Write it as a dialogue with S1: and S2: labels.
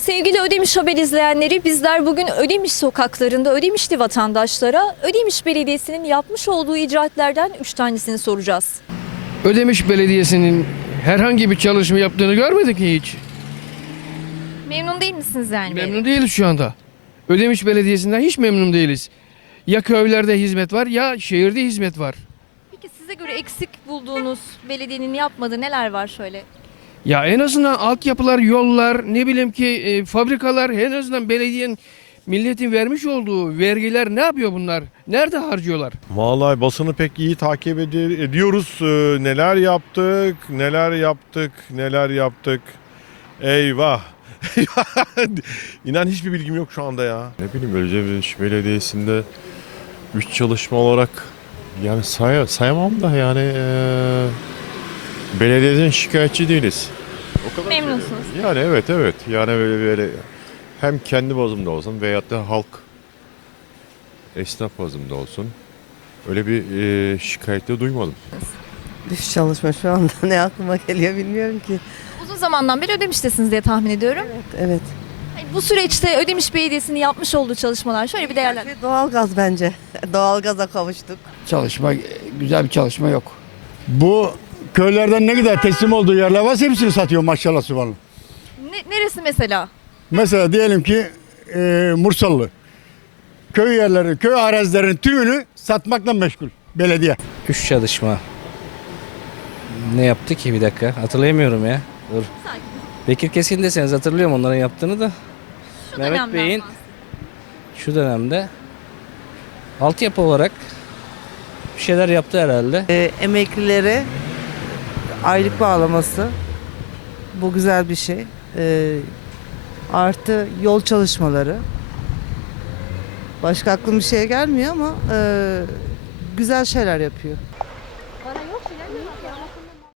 S1: Sevgili Ödemiş Haber izleyenleri, bizler bugün Ödemiş sokaklarında Ödemişli vatandaşlara Ödemiş Belediyesi'nin yapmış olduğu icraatlerden 3 tanesini soracağız.
S2: Ödemiş Belediyesi'nin herhangi bir çalışma yaptığını görmedik ki hiç.
S1: Memnun değil misiniz yani?
S2: Memnun değiliz şu anda. Ödemiş Belediyesi'nden hiç memnun değiliz. Ya köylerde hizmet var ya şehirde hizmet var.
S1: Peki size göre eksik bulduğunuz belediyenin yapmadığı neler var şöyle?
S2: Ya en azından altyapılar, yollar, ne bileyim ki fabrikalar, en azından belediyenin, milletin vermiş olduğu vergiler ne yapıyor bunlar? Nerede harcıyorlar?
S3: Vallahi basını pek iyi takip ediyoruz. Neler yaptık, neler yaptık, neler yaptık. Eyvah. İnan hiçbir bilgim yok şu anda ya.
S4: Ne bileyim Ödemiş Belediyesi'nde 3 çalışma olarak yani sayamam da yani belediyeden şikayetçi değiliz. O kadar
S1: Memnunsunuz.
S4: Yani evet yani böyle hem kendi bazımda olsun veyahut da halk esnaf bazımda olsun öyle bir şikayette duymadım.
S5: Düş çalışma şu anda ne aklıma geliyor bilmiyorum ki.
S1: Uzun zamandan beri Ödemiş'tesiniz diye tahmin ediyorum.
S5: Evet.
S1: Bu süreçte Ödemiş Belediyesi'nin yapmış olduğu çalışmalar şöyle bir değerlendirin.
S5: Doğalgaz bence. Doğalgaza kavuştuk.
S6: Çalışma, güzel bir çalışma yok.
S7: Bu köylerden ne kadar teslim olduğu yerler varsa hepsini satıyor maşallah subhanallah.
S1: Neresi mesela?
S7: Mesela diyelim ki Mursallı. Köy yerleri, köy arazilerinin tümünü satmakla meşgul belediye.
S8: 3 çalışma. Ne yaptı ki bir dakika? Hatırlayamıyorum ya. Dur. Bekir Keskin deseniz hatırlıyorum onların yaptığını da.
S1: Şu
S8: Mehmet
S1: dönemden
S8: Bey'in
S1: bahsedin.
S8: şu dönemde altyapı olarak bir şeyler yaptı herhalde.
S5: Emeklilere aylık bağlaması. Bu güzel bir şey. Artı yol çalışmaları. Başka aklıma bir şey gelmiyor ama güzel şeyler yapıyor.